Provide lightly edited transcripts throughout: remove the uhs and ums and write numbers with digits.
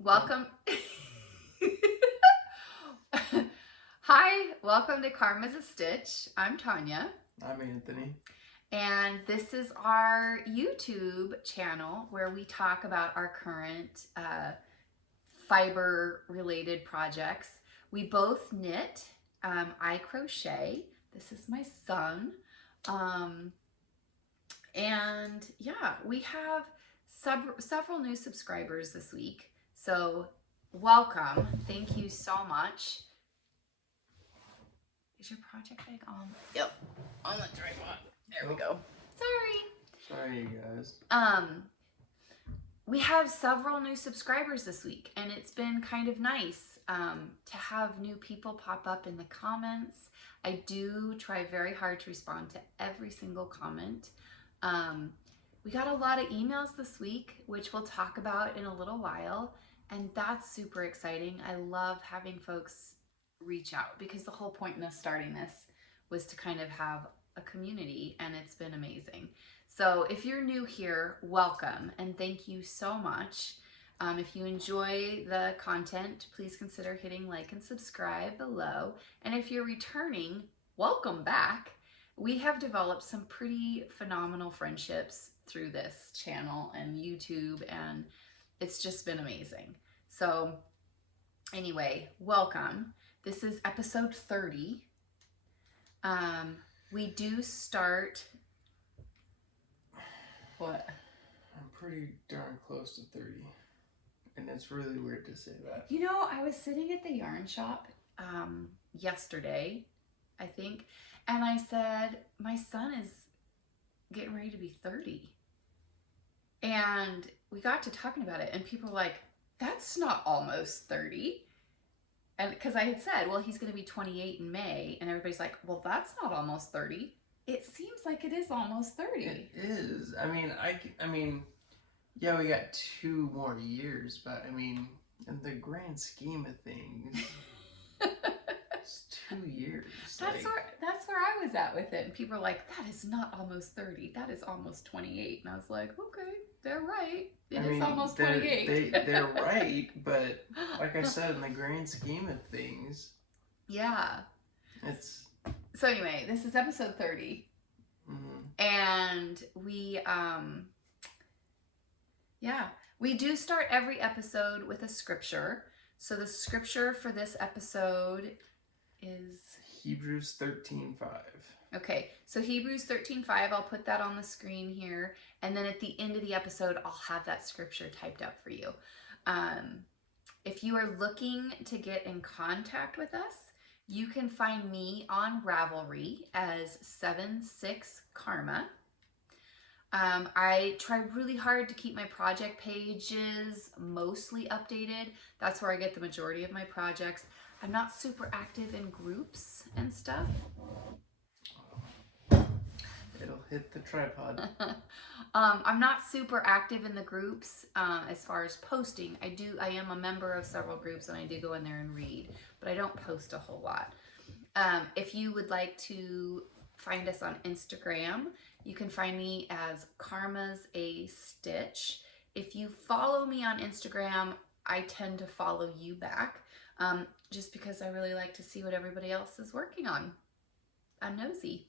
Welcome. Hi, welcome to Karma's a Stitch. I'm Tanya. I'm Anthony. And this is our YouTube channel where we talk about our current fiber related projects. We both knit. I crochet. This is my son. And yeah, we have several new subscribers this week. So welcome. Thank you so much. Is your project bag on? Yep. On the tripod. There we go. Sorry, you guys. We have several new subscribers this week, and it's been kind of nice to have new people pop up in the comments. I do try very hard to respond to every single comment. We got a lot of emails this week, which we'll talk about in a little while, and that's super exciting. I love having folks reach out because the whole point in starting this was to kind of have a community, and it's been amazing. So if you're new here, welcome, and thank you so much. If you enjoy the content, please consider hitting like and subscribe below. And if you're returning, welcome back. We have developed some pretty phenomenal friendships through this channel and YouTube, and it's just been amazing. So anyway, welcome. This is episode 30. We do start... What? I'm pretty darn close to 30. And it's really weird to say that. You know, I was sitting at the yarn shop yesterday, I think, and I said, my son is getting ready to be 30. And we got to talking about it, and people were like, that's not almost 30. And because I had said, well, he's going to be 28 in May, and everybody's like, well, that's not almost 30. It seems like it is almost 30. It is. I mean, yeah, we got 2 more years, but I mean, in the grand scheme of things, it's 2 years. That's where I was at with it. And people are like, that is not almost 30. That is almost 28. And I was like, okay, they're right. It is almost 28. They're right, but like I said, in the grand scheme of things, yeah. It's... So anyway, this is episode 30. Mm-hmm. And we, we do start every episode with a scripture. So the scripture for this episode is... Hebrews 13:5. Okay, so Hebrews 13:5, I'll put that on the screen here. And then at the end of the episode, I'll have that scripture typed up for you. If you are looking to get in contact with us, you can find me on Ravelry as 76Karma. I try really hard to keep my project pages mostly updated. That's where I get the majority of my projects. I'm not super active in groups and stuff. It'll hit the tripod. I'm not super active in the groups as far as posting. I am a member of several groups, and I do go in there and read, but I don't post a whole lot. If you would like to find us on Instagram, you can find me as Karma's a Stitch. If you follow me on Instagram, I tend to follow you back, just because I really like to see what everybody else is working on. I'm nosy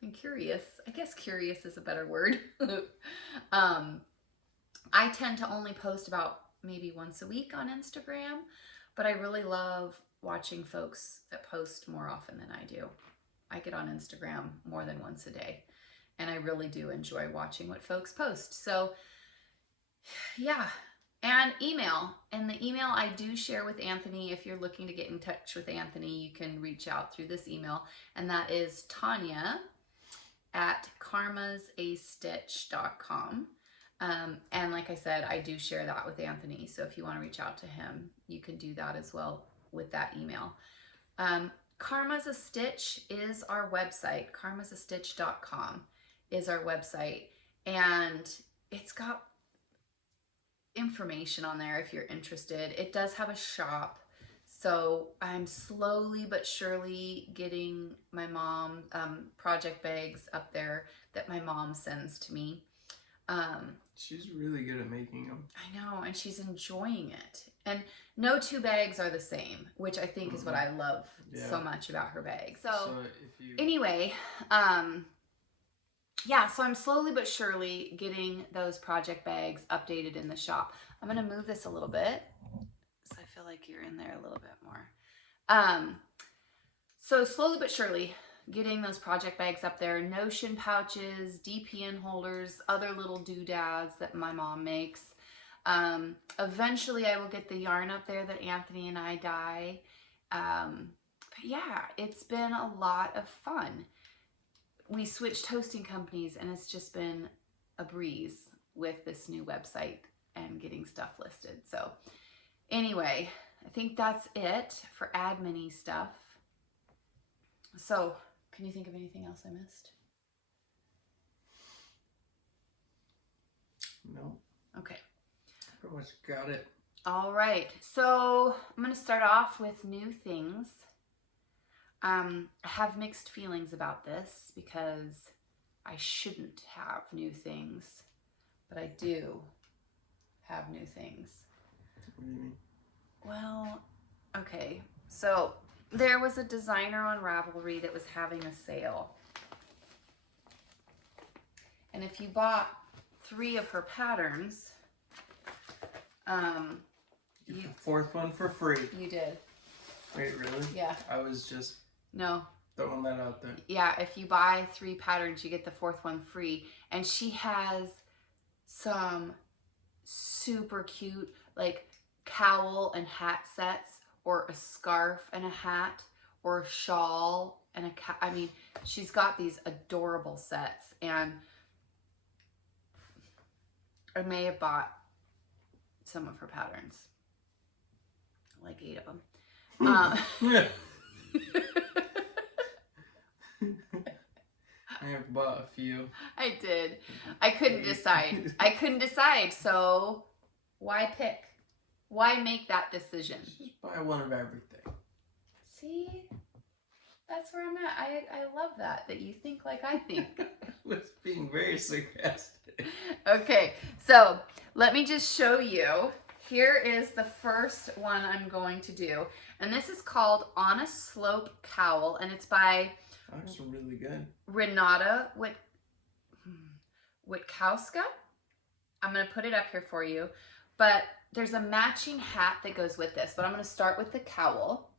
and curious. I guess curious is a better word. I tend to only post about maybe once a week on Instagram, but I really love watching folks that post more often than I do. I get on Instagram more than once a day, and I really do enjoy watching what folks post. So yeah, and email. And the email I do share with Anthony. If you're looking to get in touch with Anthony, you can reach out through this email, and that is Tanya at karmasastitch.com. And like I said, I do share that with Anthony. So if you want to reach out to him, you can do that as well with that email. Karma's a Stitch is our website. karmasastitch.com is our website. And it's got information on there if you're interested. It does have a shop. So I'm slowly but surely getting my mom project bags up there that my mom sends to me. She's really good at making them. I know, and she's enjoying it. And no two bags are the same, which I think is what I love so much about her bag. So if you... anyway, yeah, so I'm slowly but surely getting those project bags updated in the shop. I'm going to move this a little bit so I feel like you're in there a little bit more. So slowly but surely getting those project bags up there, notion pouches, DPN holders, other little doodads that my mom makes. Eventually I will get the yarn up there that Anthony and I dye. But yeah, it's been a lot of fun. We switched hosting companies and it's just been a breeze with this new website and getting stuff listed. So anyway, I think that's it for Adminie Stuff. So, can you think of anything else I missed? No. Okay. Pretty much got it. All right. So, I'm going to start off with new things. I have mixed feelings about this because I shouldn't have new things, but I do have new things. What do you mean? Well, okay. So, there was a designer on Ravelry that was having a sale. And if you bought 3 of her patterns, you get the 4th one for free. You did. Wait, really? Yeah. I was just no throwing that out there. Yeah, if you buy 3 patterns, you get the 4th one free. And she has some super cute, like, cowl and hat sets, or a scarf and a hat, or a shawl and a I mean, she's got these adorable sets, and I may have bought some of her patterns, like 8 of them. I have bought a few. I did. I couldn't decide. I couldn't decide, so why pick? Why make that decision? Just buy one of everything. See? That's where I'm at. I love that you think like I think. I was being very sarcastic. Okay, so let me just show you. Here is the first one I'm going to do. And this is called On a Slope Cowl. And it's by... That's really good. Renata Witkowska. I'm going to put it up here for you. But there's a matching hat that goes with this. But I'm going to start with the cowl.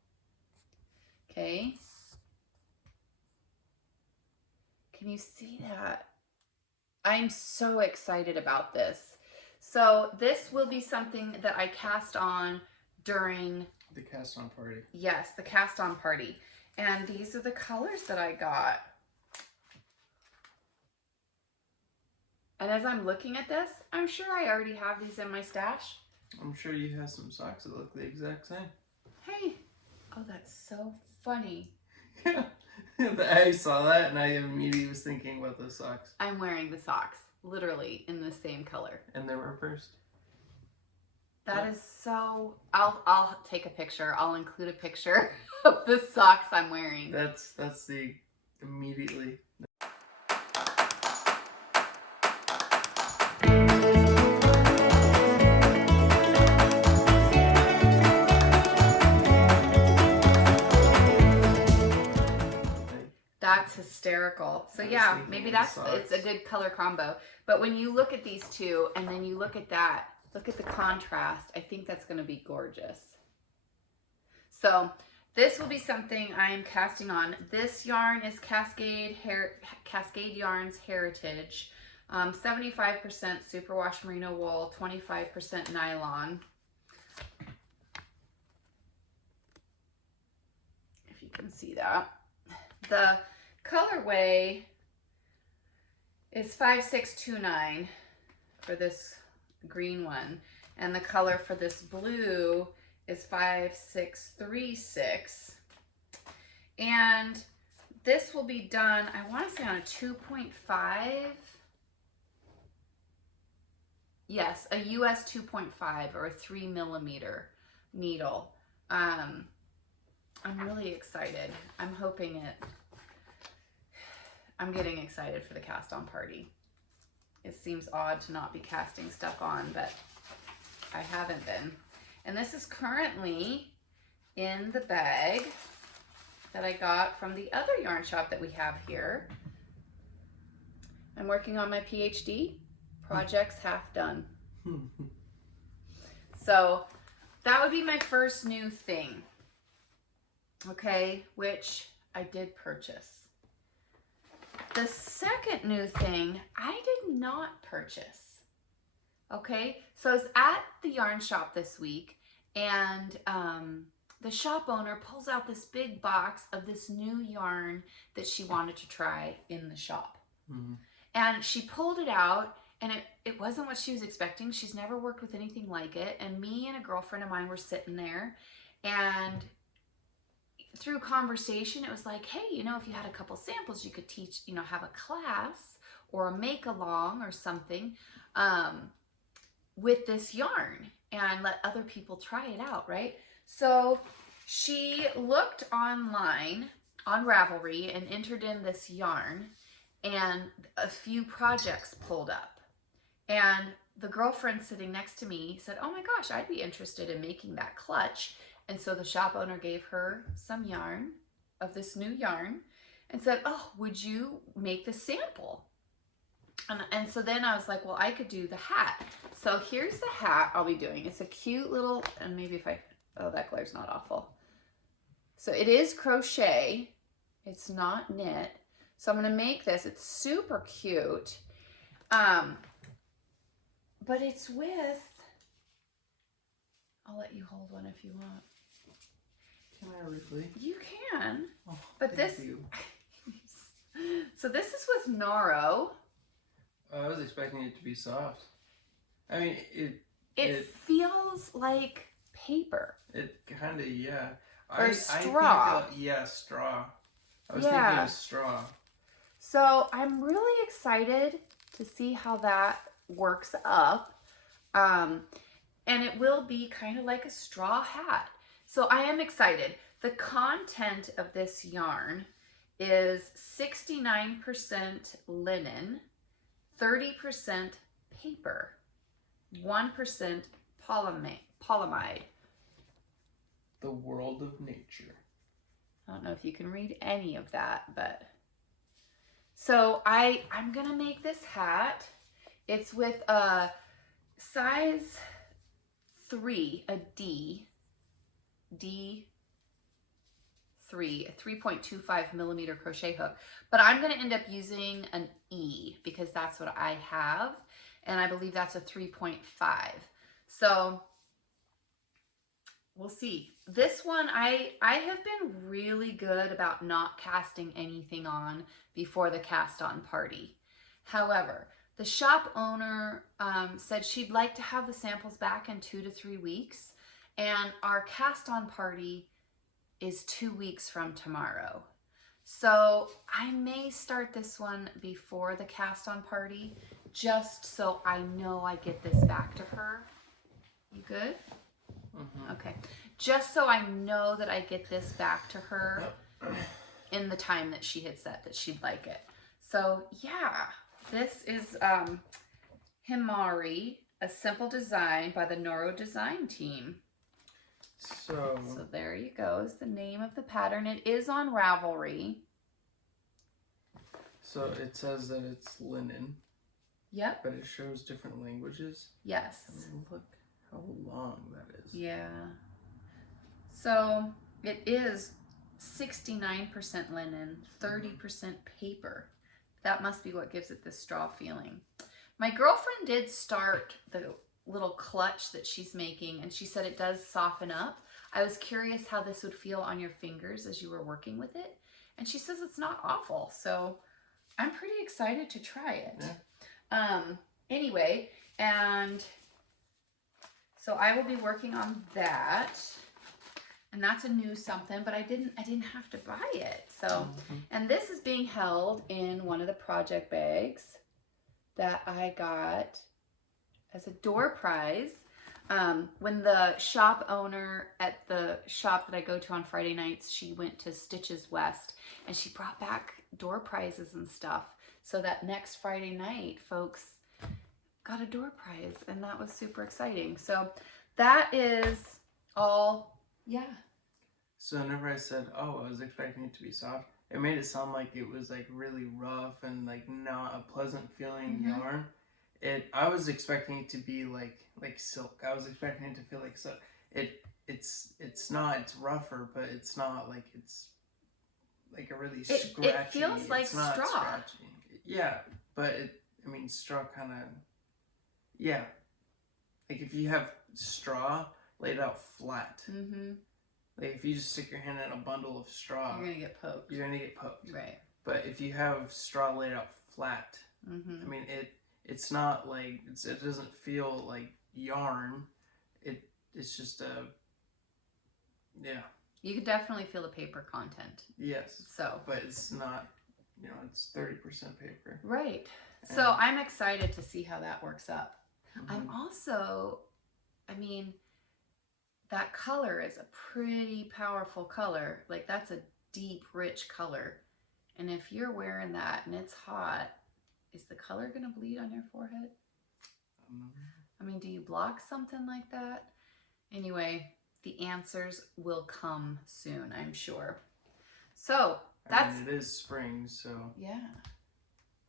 Okay. Can you see that? I'm so excited about this. So this will be something that I cast on during... The cast on party. Yes, the cast on party. And these are the colors that I got. And as I'm looking at this, I'm sure I already have these in my stash. I'm sure you have some socks that look the exact same. Hey. Oh, that's so funny. I saw that and I immediately was thinking about those socks. I'm wearing the socks, literally in the same color. And they were reversed. That is so... I'll take a picture. I'll include a picture of the socks I'm wearing. That's the immediately... That's hysterical. So yeah, maybe it's a good color combo. But when you look at these two and then you look at that, look at the contrast. I think that's going to be gorgeous. So this will be something I'm casting on. This yarn is Cascade Yarns Heritage. 75% superwash merino wool, 25% nylon. If you can see that. The colorway is 5629 for this green one, and the color for this blue is 5636. And this will be done, I want to say, on a 2.5. Yes, a US 2.5 or a 3mm needle. I'm really excited. I'm hoping it. I'm getting excited for the cast on party. It seems odd to not be casting stuff on, but I haven't been. And this is currently in the bag that I got from the other yarn shop that we have here. I'm working on my PhD. Project's half done. So that would be my first new thing. Okay, which I did purchase. The second new thing I did not purchase. Okay, so I was at the yarn shop this week, and the shop owner pulls out this big box of this new yarn that she wanted to try in the shop. Mm-hmm. And she pulled it out, and it wasn't what she was expecting. She's never worked with anything like it. And me and a girlfriend of mine were sitting there, and through conversation, it was like, hey, you know, if you had a couple samples, you could teach, you know, have a class or a make-along or something with this yarn and let other people try it out, right? So she looked online on Ravelry and entered in this yarn, and a few projects pulled up. And the girlfriend sitting next to me said, oh my gosh, I'd be interested in making that clutch. And so the shop owner gave her some yarn of this new yarn and said, oh, would you make the sample? And so then I was like, well, I could do the hat. So here's the hat I'll be doing. It's a cute little, and maybe if I, oh, that glare's not awful. So it is crochet. It's not knit. So I'm going to make this. It's super cute. But it's with, I'll let you hold one if you want. Can I really? You can. Oh, but thank you. So this is with Noro. I was expecting it to be soft. I mean, it feels like paper. It kind of, yeah. Or straw. Yeah, straw. I was thinking of straw. So I'm really excited to see how that works up. And it will be kind of like a straw hat. So I am excited. The content of this yarn is 69% linen, 30% paper, 1% polyamide. The world of nature. I don't know if you can read any of that, but so I'm gonna make this hat. It's with a size 3, a D3, a 3.25 millimeter crochet hook, but I'm going to end up using an E because that's what I have, and I believe that's a 3.5. So we'll see. This one, I have been really good about not casting anything on before the cast on party. However, the shop owner said she'd like to have the samples back in 2 to 3 weeks, and our cast on party is 2 weeks from tomorrow. So I may start this one before the cast on party, just so I know I get this back to her. You good? Mm-hmm. Okay. Just so I know that I get this back to her in the time that she had said that she'd like it. So yeah, this is Himari, a simple design by the Noro design team. So there you go, is the name of the pattern. It is on Ravelry. So it says that it's linen. Yep. But it shows different languages. Yes. And look how long that is. Yeah. So it is 69% linen, 30% paper. That must be what gives it this straw feeling. My girlfriend did start the little clutch that she's making, and she said it does soften up. I was curious how this would feel on your fingers as you were working with it, and she says it's not awful. So I'm pretty excited to try it. Yeah. Anyway, and so I will be working on that. And that's a new something, but I didn't have to buy it. So, and this is being held in one of the project bags that I got as a door prize. When the shop owner at the shop that I go to on Friday nights, she went to Stitches West and she brought back door prizes and stuff. So that next Friday night, folks got a door prize, and that was super exciting. So that is all, yeah. So whenever I said, oh, I was expecting it to be soft, it made it sound like it was like really rough and like not a pleasant feeling yarn. I was expecting it to be like silk. I was expecting it to feel like silk. It's not. It's rougher, but it's not like it's like a really scratchy. It feels like it's not straw. Scratchy. Yeah, but straw kind of. Yeah, like if you have straw laid out flat. Like if you just stick your hand in a bundle of straw, you're gonna get poked. You're gonna get poked. Right. But if you have straw laid out flat, I mean it's not like it doesn't feel like yarn. It's just a You could definitely feel the paper content. Yes. So. But it's not. It's 30% paper. Right. So I'm excited to see how that works up. I'm also, I mean, that color is a pretty powerful color. Like that's a deep, rich color. And if you're wearing that and it's hot, is the color going to bleed on your forehead? I mean, do you block something like that? Anyway, the answers will come soon, I'm sure. So that's... it is spring, so... Yeah.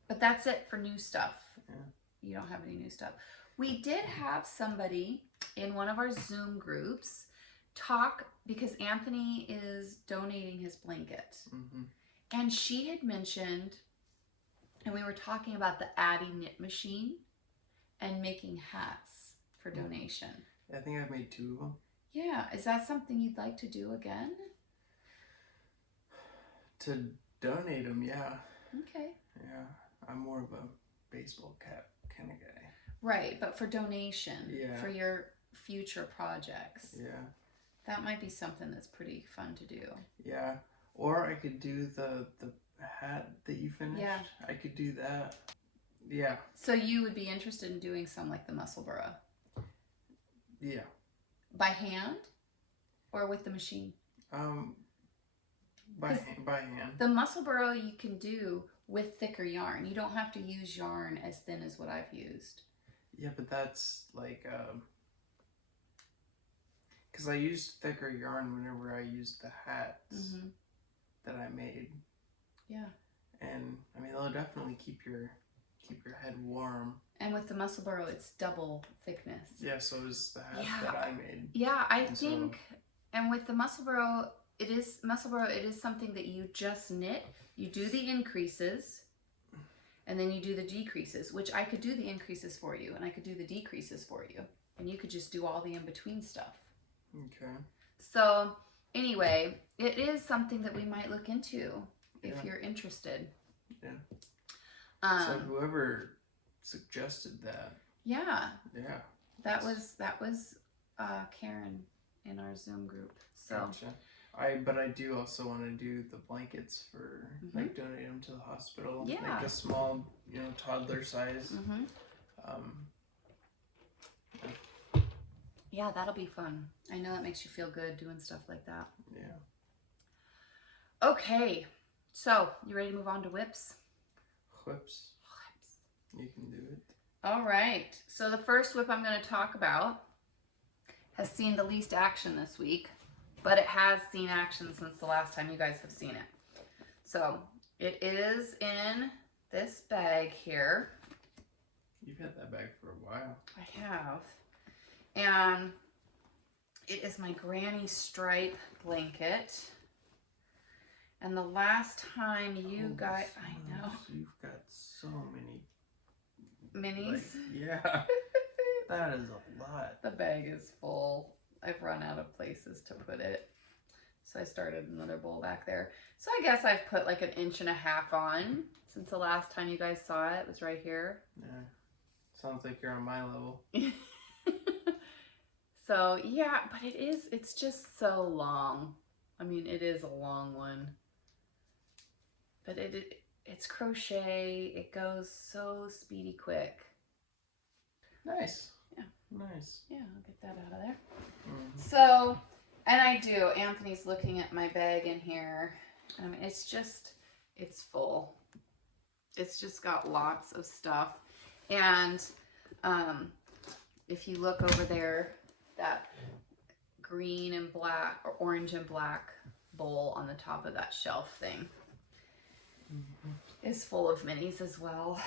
But that's it for new stuff. Yeah. You don't have any new stuff. We did have somebody in one of our Zoom groups talk, because Anthony is donating his blanket. And she had mentioned, and we were talking about the Addy knit machine and making hats for donation. I think I've made 2 of them. Yeah. Is that something you'd like to do again? To donate them, yeah. Okay. Yeah. I'm more of a baseball cap kind of guy. Right, but for donation, for your future projects. Yeah. That might be something that's pretty fun to do. Yeah. Or I could do the hat that you finished. Yeah. I could do that. Yeah. So you would be interested in doing some like the Musselburgh? Yeah. By hand? Or with the machine? By hand. The Musselburgh you can do with thicker yarn. You don't have to use yarn as thin as what I've used. Yeah, but that's like, because I used thicker yarn whenever I used the hats that I made. Yeah. And I mean, they'll definitely keep your head warm. And with the Musselburgh, it's double thickness. Yeah, so is the hat that I made. Yeah, I think, and with the Musselburgh, it is something that you just knit. You do the increases, and then you do the decreases, which I could do the increases for you, and I could do the decreases for you, and you could just do all the in-between stuff. Okay. So anyway, it is something that we might look into if you're interested. Yeah. So whoever suggested that. Yeah. Yeah. That was Karen in our Zoom group. So. Gotcha. But I do also want to do the blankets for like donate them to the hospital. Yeah. Like a small, toddler size. Yeah, that'll be fun. I know that makes you feel good doing stuff like that. Yeah. Okay, so you ready to move on to whips? Whips. You can do it. All right. So the first whip I'm going to talk about has seen the least action this week, but it has seen action since the last time you guys have seen it. So it is in this bag here. You've had that bag for a while. I have. And it is my granny stripe blanket. And the last time you guys, I know. You've got so many. Minis? Like, yeah. That is a lot. The bag is full. I've run out of places to put it. So I started another bowl back there. So I guess I've put like 1.5 inches on since the last time you guys saw it. It was right here. Yeah. Sounds like you're on my level. So yeah, but it's just so long. I mean, it is a long one. But it's crochet. It goes so speedy quick. Nice. Yeah. Nice. Yeah, I'll get that out of there. So, and I do. Anthony's looking at my bag in here. I mean, it's full. It's just got lots of stuff. And if you look over there, that green and black or orange and black bowl on the top of that shelf thing is full of minis as well.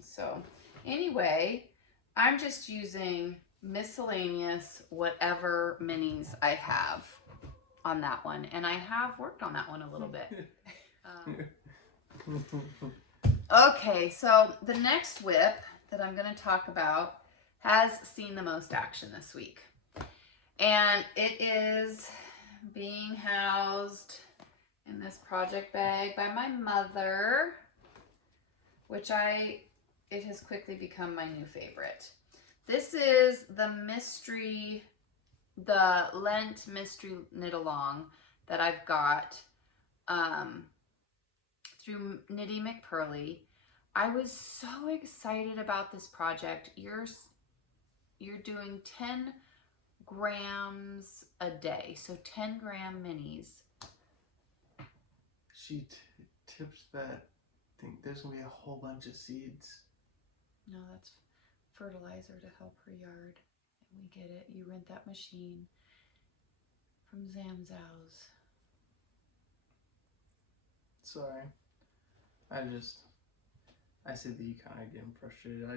So anyway, I'm just using miscellaneous whatever minis I have on that one, and I have worked on that one a little bit. Okay, so the next whip that I'm going to talk about has seen the most action this week, and it is being housed in this project bag by my mother, which it has quickly become my new favorite. This is the Lent Mystery Knit Along that I've got through Knitting McPurley. I was so excited about this project. You're doing 10 grams a day, so 10 gram minis. She tipped that thing. There's gonna be a whole bunch of seeds. No, that's fertilizer to help her yard. And we get it. You rent that machine from Zamzow's. Sorry. I said that you kind of getting frustrated.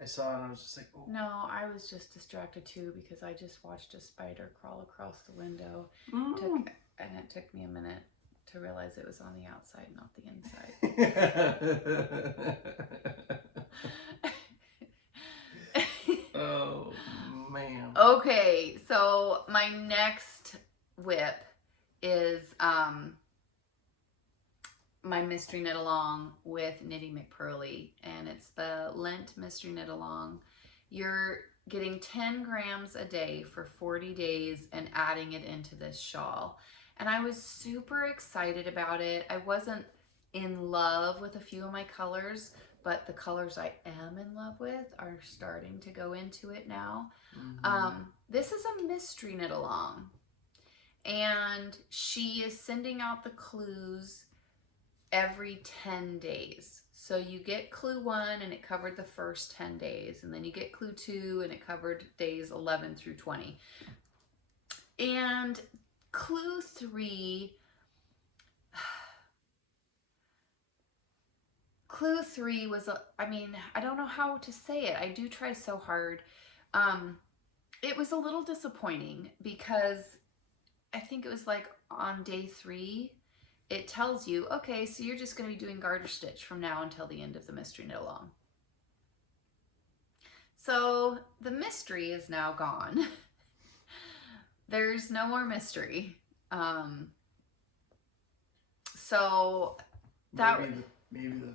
I saw it and I was just like, oh. No, I was just distracted too because I just watched a spider crawl across the window. And it took me a minute to realize it was on the outside, not the inside. Oh, man. Okay, so my next whip is my Mystery Knit Along with Knitting McPurley, and it's the Lent Mystery Knit Along. You're getting 10 grams a day for 40 days and adding it into this shawl. And I was super excited about it. I wasn't in love with a few of my colors, but the colors I am in love with are starting to go into it now. This is a mystery knit along, and she is sending out the clues every 10 days. So you get clue 1 and it covered the first 10 days, and then you get clue 2 and it covered days 11 through 20. And clue 3, was, I don't know how to say it. I do try so hard. It was a little disappointing because I think it was like on day 3, it tells you, okay, so you're just going to be doing garter stitch from now until the end of the mystery knit along. So the mystery is now gone. There's no more mystery. So that maybe the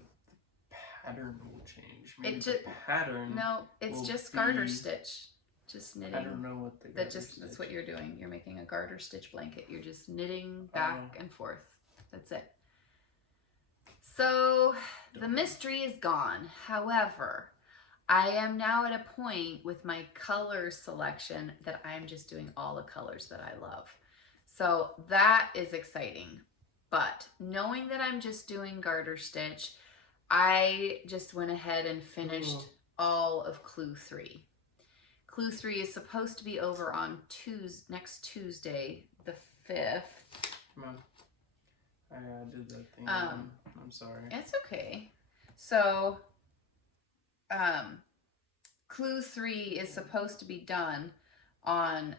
pattern will change. Maybe the pattern. No, it's just garter stitch. Just knitting. I don't know what the garter stitch. That's what you're doing. You're making a garter stitch blanket. You're just knitting back and forth. That's it. So the mystery is gone. However, I am now at a point with my color selection that I'm just doing all the colors that I love. So that is exciting. But knowing that I'm just doing garter stitch, I just went ahead and finished all of clue 3. Clue 3 is supposed to be over on next Tuesday, the 5th. Come on. I did that thing. I'm sorry. It's okay. So, clue 3 is supposed to be done on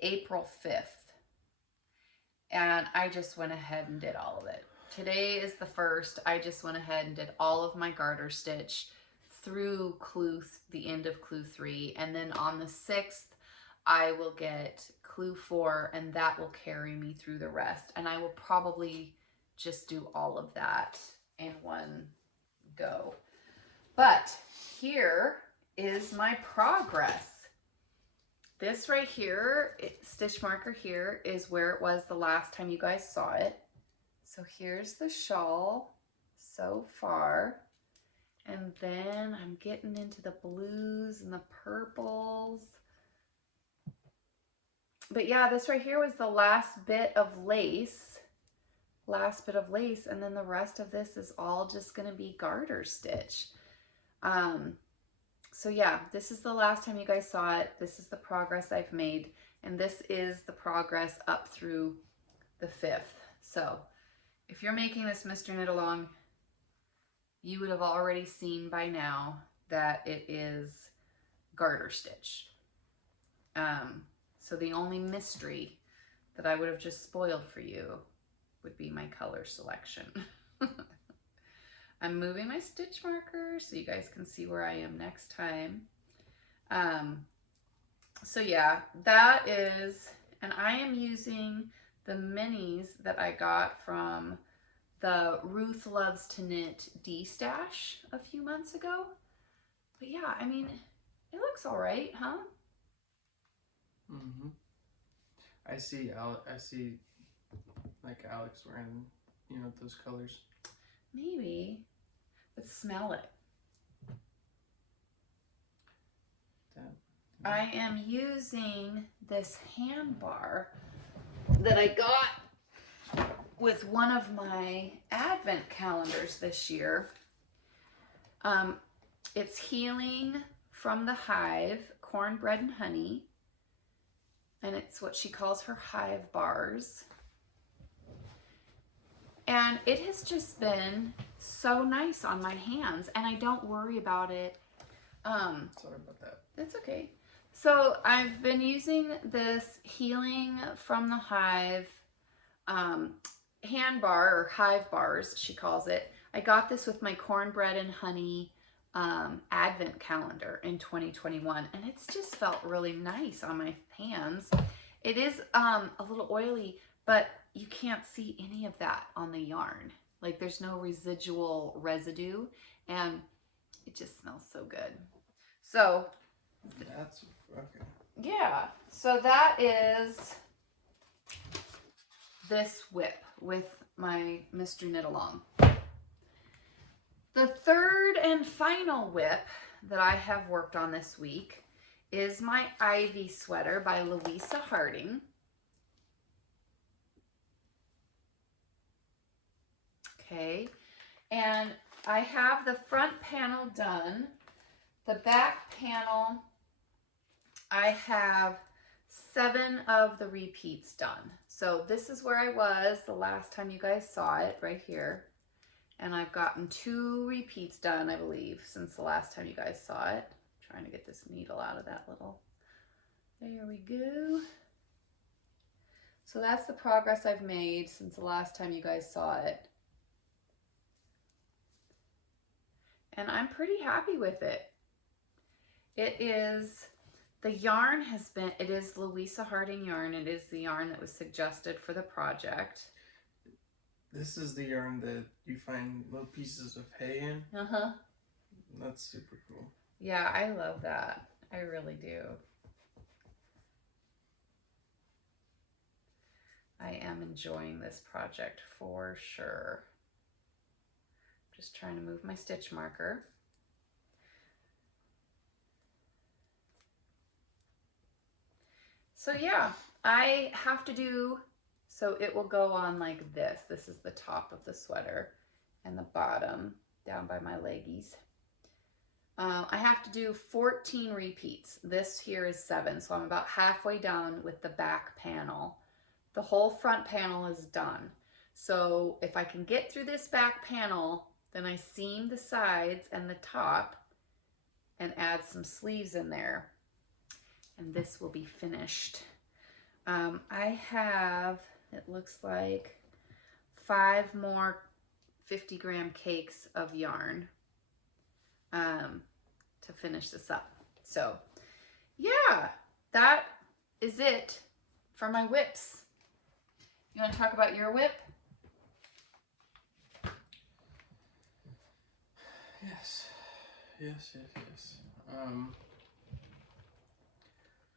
April 5th. And I just went ahead and did all of it. Today is the 1st. I just went ahead and did all of my garter stitch through the end of clue 3. And then on the 6th, I will get clue 4, and that will carry me through the rest. And I will probably just do all of that in one go. But here is my progress. This right here, stitch marker here, is where it was the last time you guys saw it. So here's the shawl so far. And then I'm getting into the blues and the purples. But yeah, this right here was the last bit of lace. And then the rest of this is all just going to be garter stitch. So yeah, this is the last time you guys saw it. This is the progress I've made. And this is the progress up through the 5th. So if you're making this Mr. Knit Along, you would have already seen by now that it is garter stitch. So the only mystery that I would have just spoiled for you would be my color selection. I'm moving my stitch marker so you guys can see where I am next time. So yeah, that is, and I am using the minis that I got from the Ruth Loves to Knit D-Stash a few months ago. But yeah, I mean, it looks all right, huh? Mm-hmm. I see like Alex wearing, you know, those colors. Maybe. But smell it. I am using this hand bar that I got with one of my advent calendars this year. It's Healing from the Hive, Cornbread and Honey. And it's what she calls her hive bars. And it has just been so nice on my hands, and I don't worry about it. Sorry about that. It's okay. So I've been using this Healing from the Hive hand bar, or hive bars, she calls it. I got this with my Cornbread and Honey advent calendar in 2021, and it's just felt really nice on my hands. It is a little oily, but you can't see any of that on the yarn. Like, there's no residual residue, and it just smells so good. So that's okay. Yeah, so that is this whip with my Mr. Knit Along. The third and final whip that I have worked on this week is my Ivy sweater by Louisa Harding. Okay, and I have the front panel done. The back panel, I have 7 of the repeats done. So this is where I was the last time you guys saw it, right here. And I've gotten 2 repeats done, I believe, since the last time you guys saw it. I'm trying to get this needle out of that little. There we go. So that's the progress I've made since the last time you guys saw it. And I'm pretty happy with it. It is, the yarn has been, it is Louisa Harding yarn. It is the yarn that was suggested for the project. This is the yarn that you find little pieces of hay in? Uh-huh. That's super cool. Yeah, I love that. I really do. I am enjoying this project for sure. Just trying to move my stitch marker. So yeah, I have to do, so it will go on like this. This is the top of the sweater and the bottom down by my leggies. I have to do 14 repeats. This here is 7, so I'm about halfway done with the back panel. The whole front panel is done. So if I can get through this back panel, then I seam the sides and the top and add some sleeves in there. And this will be finished. I have, it looks like 5 more 50-gram cakes of yarn to finish this up. So yeah, that is it for my whips. You want to talk about your whip? Yes.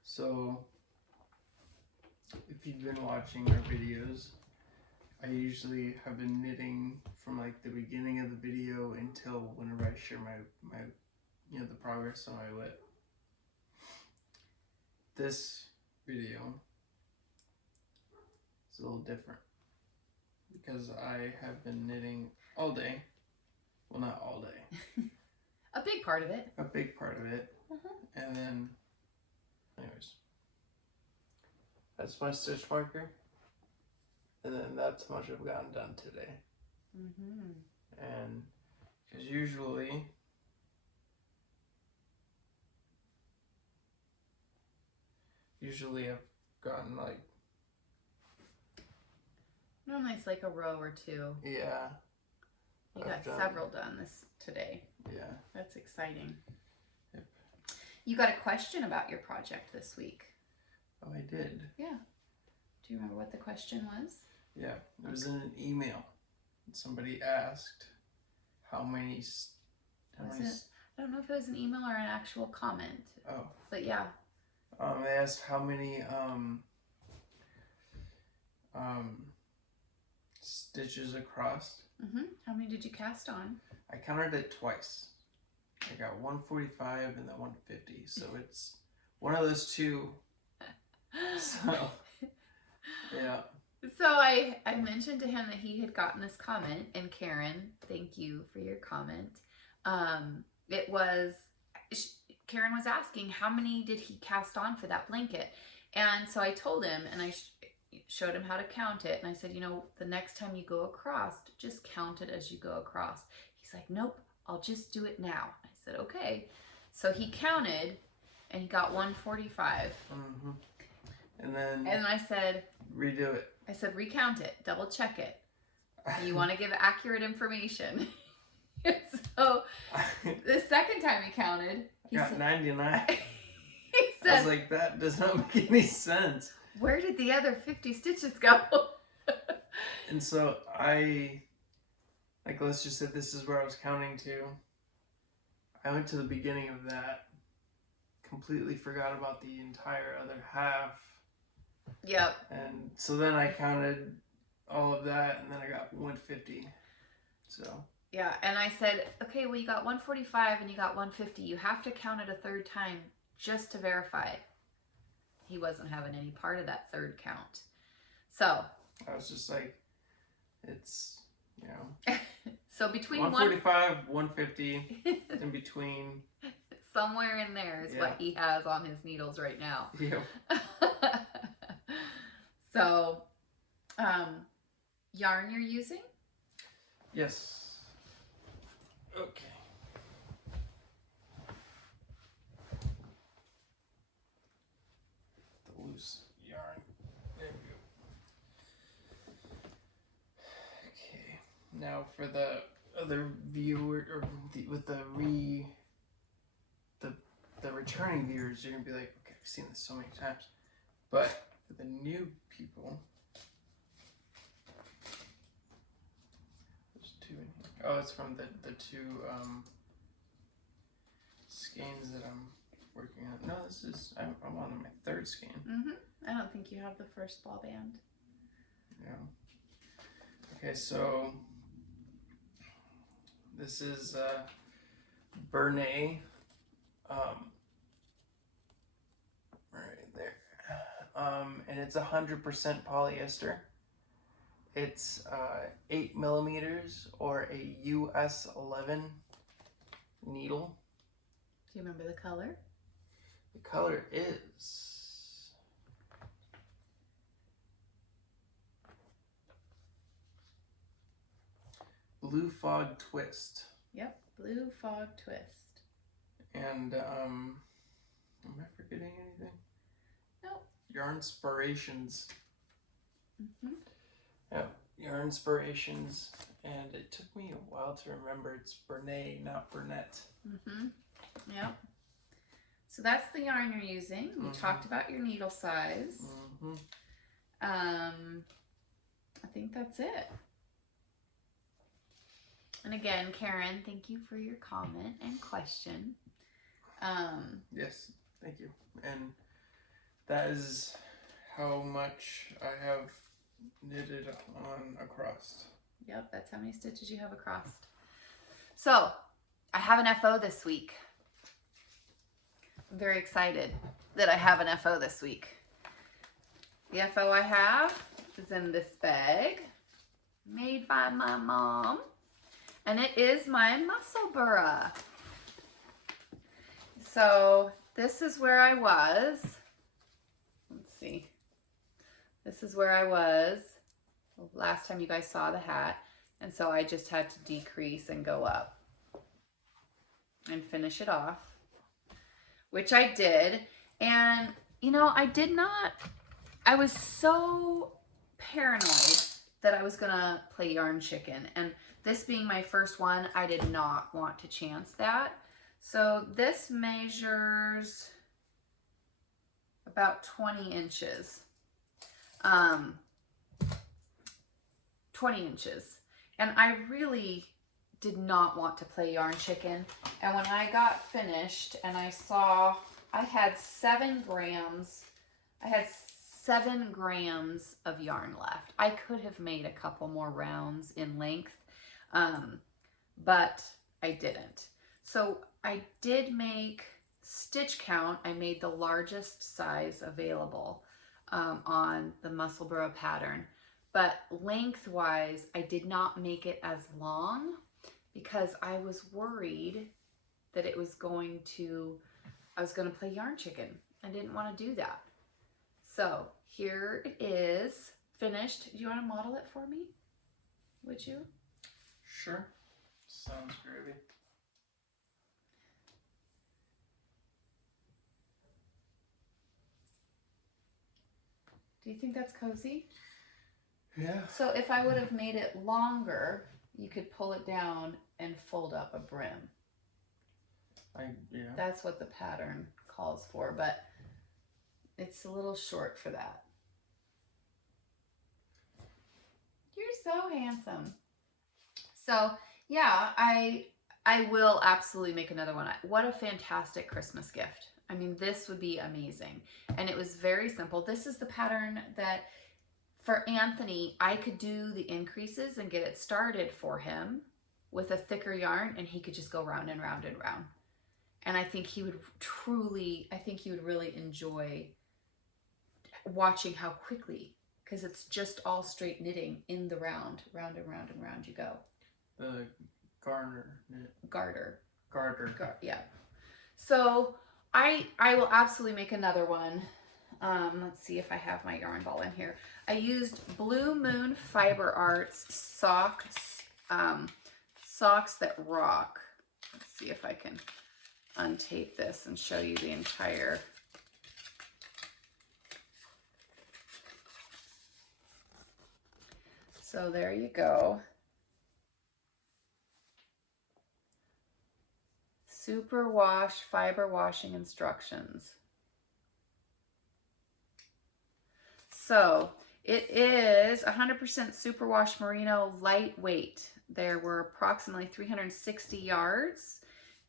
So if you've been watching our videos, I usually have been knitting from like the beginning of the video until whenever I share my you know, the progress on my whip. This video is a little different because I have been knitting all day. Well, not all day. A big part of it. A big part of it. And then, anyways, that's my stitch marker. And then that's how much I've gotten done today. And because usually I've gotten like normally it's like a row or two. Yeah. You got several done today. Yeah. That's exciting. Yep. You got a question about your project this week. Oh, I did. Yeah. Do you remember what the question was? Yeah, it was in an email. Somebody asked how many. I don't know if it was an email or an actual comment. Oh. But yeah. They asked how many stitches across. How many did you cast on? I counted it twice. I got 145 and then 150. So it's one of those two. So yeah. So I mentioned to him that he had gotten this comment, and Karen, thank you for your comment. Karen was asking how many did he cast on for that blanket, and so I told him, and I showed him how to count it, and I said, the next time you go across, just count it as you go across. He's like, nope, I'll just do it now. I said, okay. So he counted, and he got 145. And then I said, redo it. I said, recount it, double check it. You want to give accurate information. So the second time he counted, he got 99. He said, I was like, that does not make any sense. Where did the other 50 stitches go? And so let's just say this is where I was counting to. I went to the beginning of that, completely forgot about the entire other half. Yep. And so then I counted all of that, and then I got 150. So. Yeah, and I said, okay, well, you got 145 and you got 150. You have to count it a third time just to verify. He wasn't having any part of that third count. So. I was just like, it's, So between 145, 150, in between. Somewhere in there is what he has on his needles right now. Yeah. So, yarn you're using? Yes. Okay. The loose yarn. There we go. Okay. Now for the other viewer, or with the returning viewers, you're gonna be like, okay, I've seen this so many times. But for the new people, there's two in here. Oh, it's from the two skeins that I'm working on. No, I'm on my third skein. I don't think you have the first ball band. Yeah. Okay, so this is Bernay. Right there. And it's 100% polyester. It's 8 millimeters or a US 11 needle. Do you remember the color? The color is Blue Fog Twist. Yep, Blue Fog Twist. And am I forgetting anything? Nope. Yarnspirations. Yeah, Yarnspirations. And it took me a while to remember it's Bernay, not Burnett. Yep. So that's the yarn you're using. We talked about your needle size. I think that's it. And again, Karen, thank you for your comment and question. Yes, thank you. And that is how much I have knitted on across. Yep, that's how many stitches you have across. So, I have an FO this week. I'm very excited that I have an FO this week. The FO I have is in this bag, made by my mom, and it is my muscle burra. So this is where I was. Let's see. This is where I was last time you guys saw the hat. And so I just had to decrease and go up and finish it off, which I did. And, you know, I was so paranoid that I was going to play yarn chicken. And this being my first one, I did not want to chance that. So this measures about 20 inches. 20 inches. And I really did not want to play yarn chicken. And when I got finished and I saw I had 7 grams, of yarn left. I could have made a couple more rounds in length, but I didn't. So I did make stitch count. I made the largest size available on the Musselburgh pattern. But lengthwise, I did not make it as long because I was worried that I was going to play yarn chicken. I didn't want to do that. So here it is finished. Do you want to model it for me? Would you? Sure. Sounds groovy. Do you think that's cozy? Yeah. So if I would have made it longer, you could pull it down and fold up a brim. Yeah. That's what the pattern calls for, but it's a little short for that. You're so handsome. So yeah, I will absolutely make another one. What a fantastic Christmas gift. I mean, this would be amazing. And it was very simple. This is the pattern that for Anthony, I could do the increases and get it started for him with a thicker yarn, and he could just go round and round and round. And I think he would really enjoy watching how quickly, because it's just all straight knitting in the round and round and round you go. The Garter. Yeah. So I will absolutely make another one. Let's see if I have my yarn ball in here. I used Blue Moon Fiber Arts socks that rock. Let's see if I can untape this and show you the entire. So there you go. Super wash fiber washing instructions. So it is 100% superwash merino lightweight. There were approximately 360 yards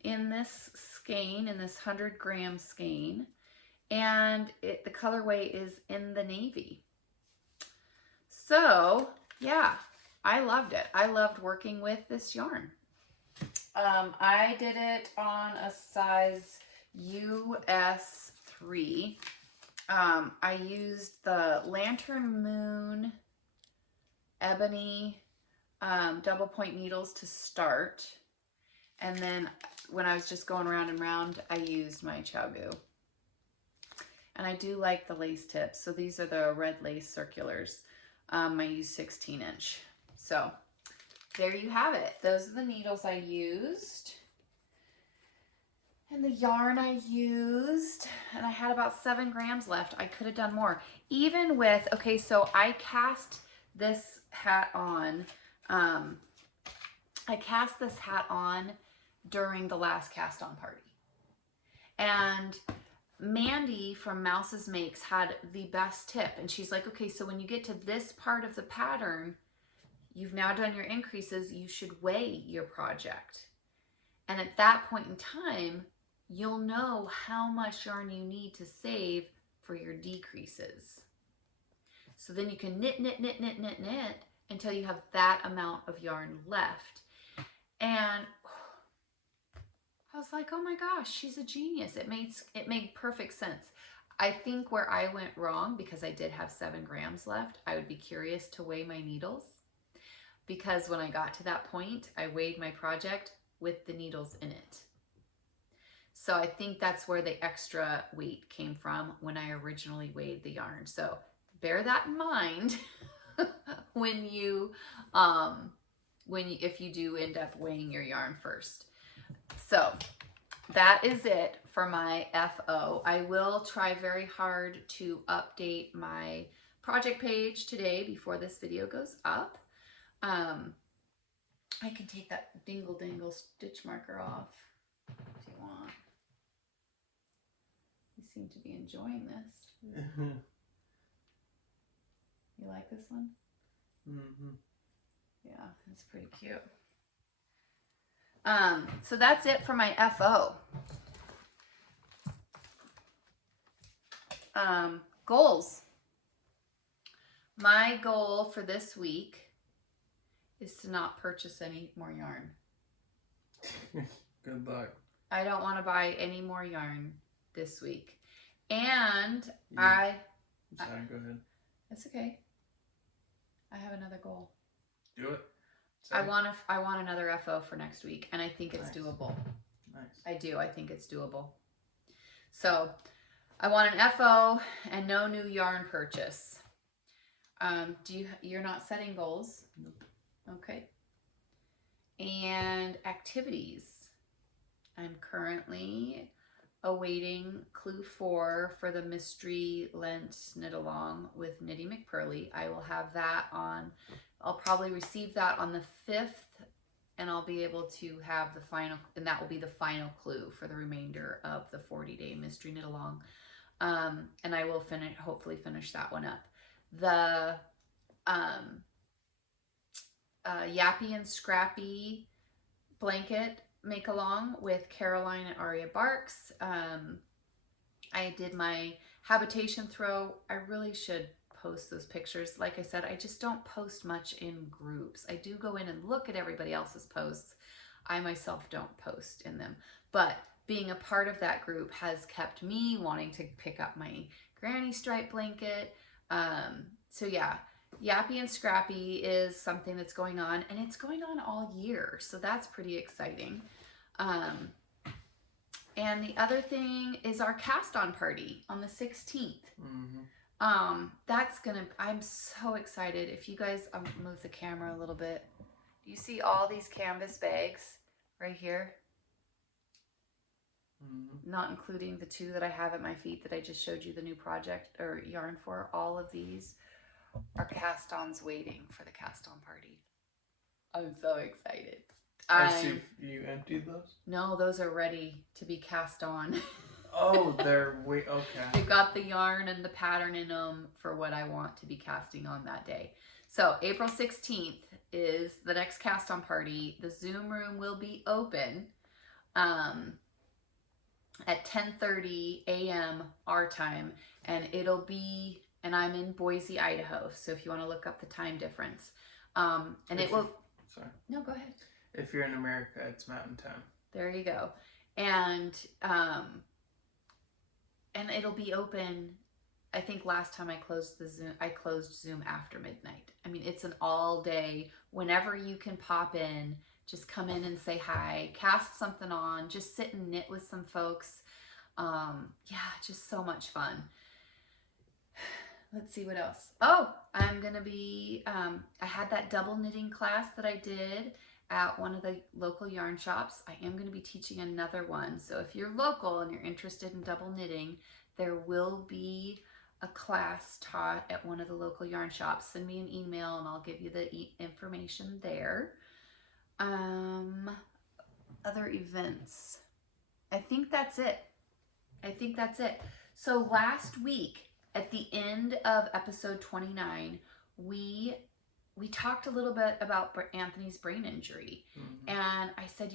in this skein, in this 100 gram skein. And the colorway is in the navy. So yeah, I loved it. I loved working with this yarn. I did it on a size US 3. I used the Lantern Moon ebony double point needles to start, and then when I was just going around and round, I used my Chow-Goo. And I do like the lace tips, so these are the red lace circulars. I use 16-inch. So there you have it. Those are the needles I used. And the yarn I used, and I had about 7 grams left. I could have done more. Even with, okay, so I cast this hat on. I cast this hat on during the last cast on party. And Mandy from Mouse's Makes had the best tip. And she's like, okay, so when you get to this part of the pattern, you've now done your increases, you should weigh your project. And at that point in time, you'll know how much yarn you need to save for your decreases. So then you can knit until you have that amount of yarn left. And I was like, oh my gosh, she's a genius. It made perfect sense. I think where I went wrong, because I did have 7 grams left, I would be curious to weigh my needles. Because when I got to that point, I weighed my project with the needles in it. So I think that's where the extra weight came from when I originally weighed the yarn. So bear that in mind when you, if you do end up weighing your yarn first. So that is it for my FO. I will try very hard to update my project page today before this video goes up. I can take that dingle dangle stitch marker off if you want. You seem to be enjoying this. You like this one? Mm-hmm. Yeah, it's pretty cute. So that's it for my FO. Goals. My goal for this week is to not purchase any more yarn. Good luck. I don't want to buy any more yarn this week. And Sorry, go ahead. It's okay. I have another goal. Do it. I want another FO for next week, and I think it's doable. Nice. I do. I think it's doable. So I want an FO and no new yarn purchase. You're not setting goals? Nope. Okay. And activities. I'm currently awaiting clue 4 for the Mystery Lent knit along with Knitting McPurley. I will have that on. I'll probably receive that on the 5th, and I'll be able to have the final, and that will be the final clue for the remainder of the 40-day mystery knit along. And I will hopefully finish that one up. The Yappy and Scrappy blanket make along with Caroline and Aria Barks. I did my habitation throw. I really should post those pictures. Like I said, I just don't post much in groups. I do go in and look at everybody else's posts. I myself don't post in them. But being a part of that group has kept me wanting to pick up my granny stripe blanket. So yeah, Yappy and Scrappy is something that's going on, and it's going on all year. So that's pretty exciting. And the other thing is our cast on party on the 16th. Mm-hmm. I'm so excited. If you guys, I'll move the camera a little bit. Do you see all these canvas bags right here? Mm-hmm. Not including the 2 that I have at my feet that I just showed you the new project or yarn for. All of these are cast-ons waiting for the cast-on party. I'm so excited. You emptied those? No, those are ready to be cast on. Oh, okay. They've got the yarn and the pattern in them for what I want to be casting on that day. So April 16th is the next cast on party. The Zoom room will be open at 10:30 a.m. our time, and I'm in Boise, Idaho. So if you want to look up the time difference, Sorry. No, go ahead. If you're in America, it's Mountain Time. There you go. And it'll be open. I think last time I closed Zoom after midnight. I mean, it's an all day. Whenever you can pop in, just come in and say hi, cast something on, just sit and knit with some folks. Yeah, just so much fun. Let's see what else. Oh, I'm going to be, I had that double knitting class that I did at one of the local yarn shops. I am going to be teaching another one. So if you're local and you're interested in double knitting, there will be a class taught at one of the local yarn shops. Send me an email and I'll give you the information there. Other events. I think that's it. So last week, at the end of episode 29, we talked a little bit about Anthony's brain injury. Mm-hmm. And I said,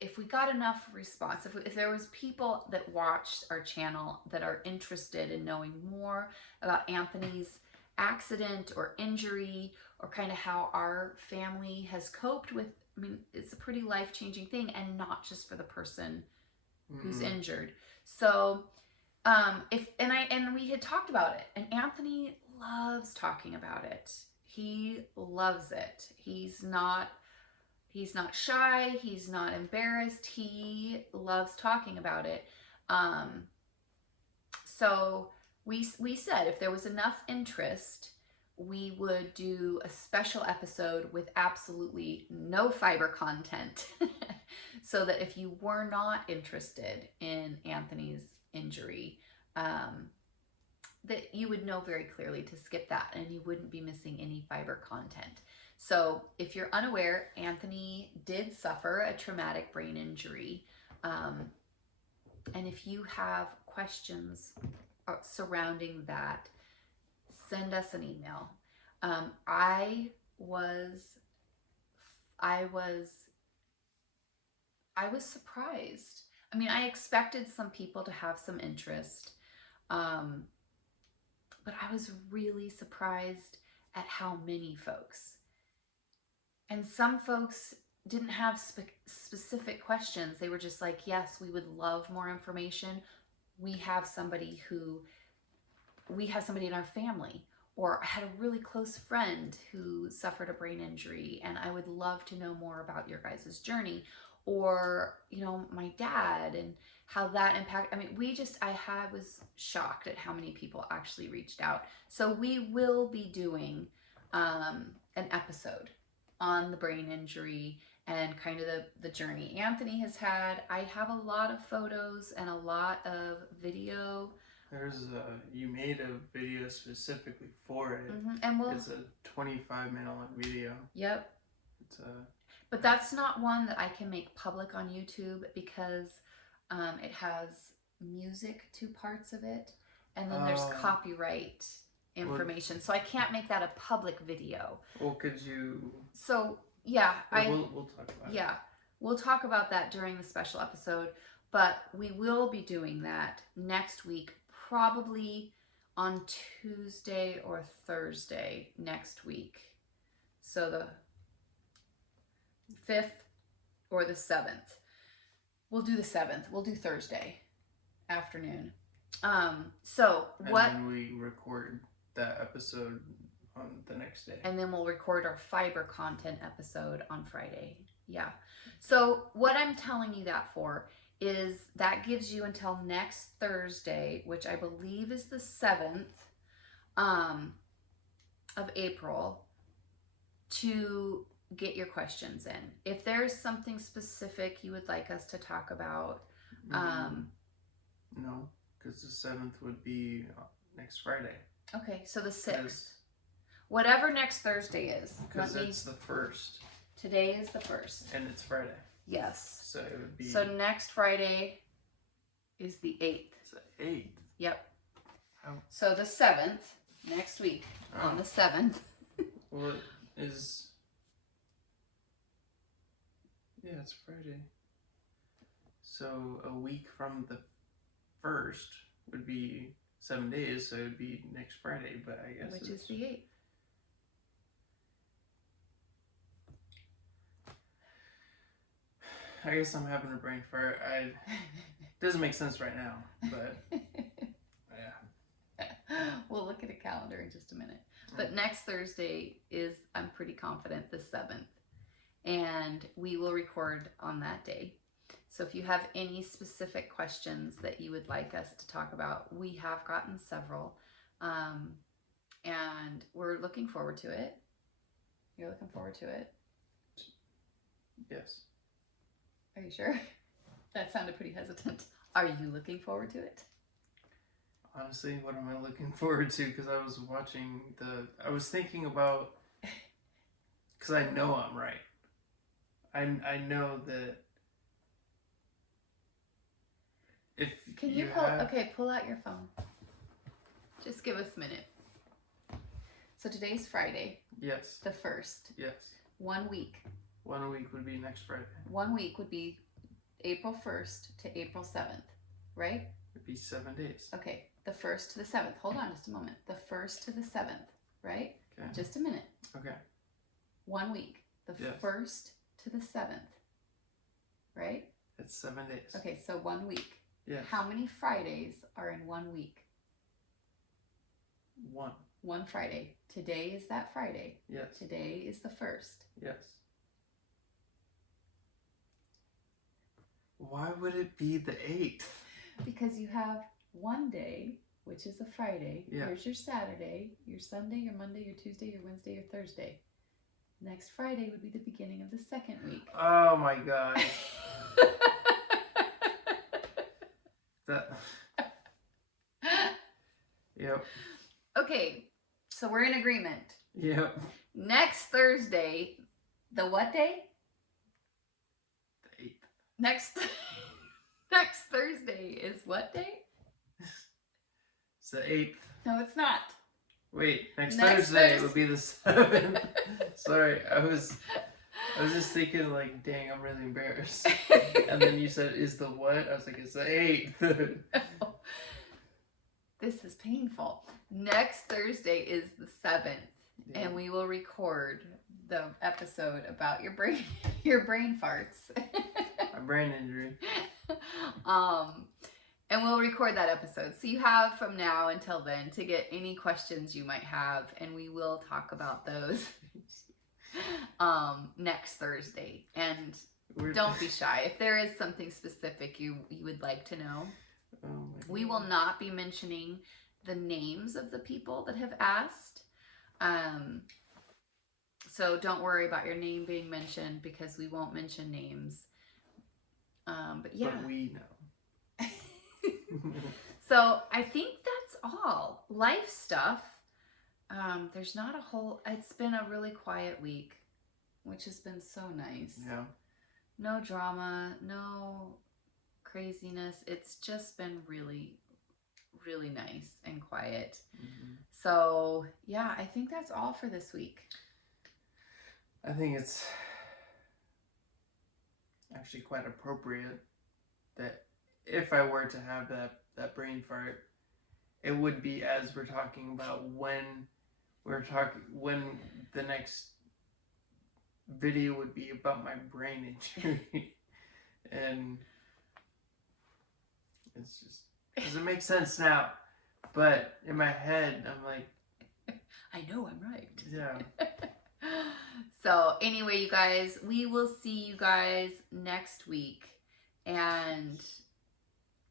if we got enough response, if there was people that watched our channel that are interested in knowing more about Anthony's accident or injury, or kind of how our family has coped with, it's a pretty life-changing thing, and not just for the person who's injured. So we had talked about it, and Anthony loves talking about it. He loves it. He's not He's not shy. He's not embarrassed. He loves talking about it. So we said if there was enough interest, we would do a special episode with absolutely no fiber content so that if you were not interested in Anthony's injury, that you would know very clearly to skip that and you wouldn't be missing any fiber content. So if you're unaware, Anthony did suffer a traumatic brain injury. And if you have questions surrounding that, send us an email. I was surprised. I mean, I expected some people to have some interest, but I was really surprised at how many folks. And some folks didn't have specific questions. They were just like, yes, we would love more information. We have somebody in our family, or I had a really close friend who suffered a brain injury and I would love to know more about your guys' journey. Or, you know, my dad and how that impacted. I mean, I was shocked at how many people actually reached out. So we will be doing an episode on the brain injury and kind of the journey Anthony has had. I have a lot of photos and a lot of video. You made a video specifically for it. Mm-hmm. And it's a 25-minute long video. Yep. But that's not one that I can make public on YouTube because it has music to parts of it, and then there's copyright information. So I can't make that a public video. Well, could you? So yeah, we'll talk about it. Yeah, we'll talk about that during the special episode. But we will be doing that next week, probably on Tuesday or Thursday next week. So the 5th or the 7th. We'll do the 7th. We'll do Thursday afternoon. And then we record that episode on the next day. And then we'll record our fiber content episode on Friday. Yeah. So what I'm telling you that for is that gives you until next Thursday, which I believe is the 7th of April, to get your questions in. If there's something specific you would like us to talk about, no, because the 7th would be next Friday. Okay, so the 6th. Whatever next Thursday is. Because it's the 1st. Today is the 1st. And it's Friday. Yes. So it would be... So next Friday is the 8th. It's the 8th? Yep. How? So the 7th, next week, on the 7th. Well, is... Yeah, it's Friday. So a week from the 1st would be 7 days, so it would be next Friday, but I guess Which is the 8th. I guess I'm having a brain fart. It doesn't make sense right now, but yeah. We'll look at a calendar in just a minute. But next Thursday is, I'm pretty confident, the 7th. And we will record on that day. So if you have any specific questions that you would like us to talk about, we have gotten several. And we're looking forward to it. You're looking forward to it? Yes. Are you sure? That sounded pretty hesitant. Are you looking forward to it? Honestly, what am I looking forward to? Because I was thinking about, because I know I'm right. I know that if Can you pull out your phone. Just give us a minute. So today's Friday. Yes. The 1st. Yes. 1 week. 1 week would be next Friday. 1 week would be April 1st to April 7th, right? It'd be 7 days. Okay, the 1st to the 7th. Hold on just a moment. The 1st to the 7th, right? Okay. Just a minute. Okay. 1 week. The 1st to the 7th, right? It's 7 days. Okay, so 1 week. Yes. How many Fridays are in 1 week? 1. 1 Friday. Today is that Friday. Yes. Today is the 1st. Yes. Why would it be the 8th? Because you have one day, which is a Friday. Yeah. Here's your Saturday, your Sunday, your Monday, your Tuesday, your Wednesday, your Thursday. Next Friday would be the beginning of the second week. Oh my god. Yep. Okay, so we're in agreement. Yep. Next Thursday, the what day? The 8th. Next Thursday is what day? It's the 8th. No, it's not. Wait, next Thursday would be the 7th. Sorry, I was just thinking like, dang, I'm really embarrassed. And then you said, is the what? I was like, it's the 8th. No. This is painful. Next Thursday is the 7th, and we will record the episode about your brain farts. My brain injury. And we'll record that episode. So you have from now until then to get any questions you might have, and we will talk about those next Thursday. And don't be shy. If there is something specific you would like to know, we will not be mentioning the names of the people that have asked. So don't worry about your name being mentioned, because we won't mention names. But yeah. But we know. So I think that's all. Life stuff. There's not a whole... It's been a really quiet week, which has been so nice. Yeah. No drama, no craziness. It's just been really, really nice and quiet. Mm-hmm. So yeah, I think that's all for this week. I think it's actually quite appropriate that if I were to have that brain fart, it would be as we're talking about when the next video would be about my brain injury. And it's just, does it make sense now? But in my head, I'm like, I know I'm right. Yeah. So anyway, you guys, we will see you guys next week. And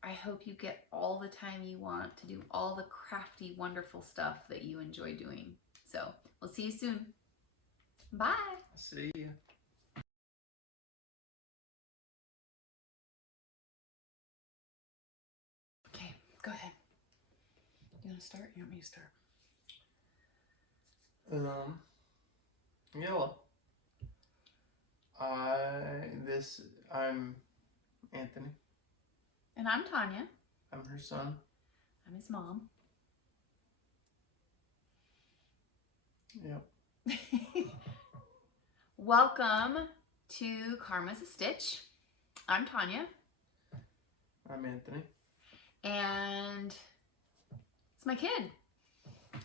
I hope you get all the time you want to do all the crafty, wonderful stuff that you enjoy doing. So we'll see you soon. Bye. See you. Okay, go ahead. You want to start? You want me to start? Yellow. I'm Anthony. And I'm Tanya. I'm her son. I'm his mom. Yep. Welcome to Karma's a Stitch. I'm Tanya. I'm Anthony. And it's my kid.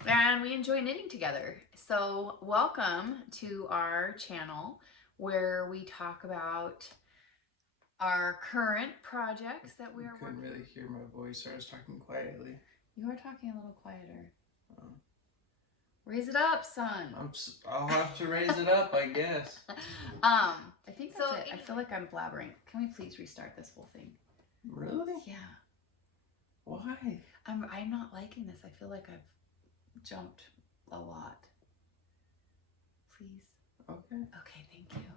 And we enjoy knitting together. So welcome to our channel where we talk about our current projects that we are working on. You couldn't really hear my voice, so I was talking quietly. You are talking a little quieter. Raise it up, son. I'll have to raise it up, I guess. I think that's it. I feel like I'm blabbering. Can we please restart this whole thing? Really? Yeah. Why? I'm not liking this. I feel like I've jumped a lot. Please. Okay. Okay, thank you.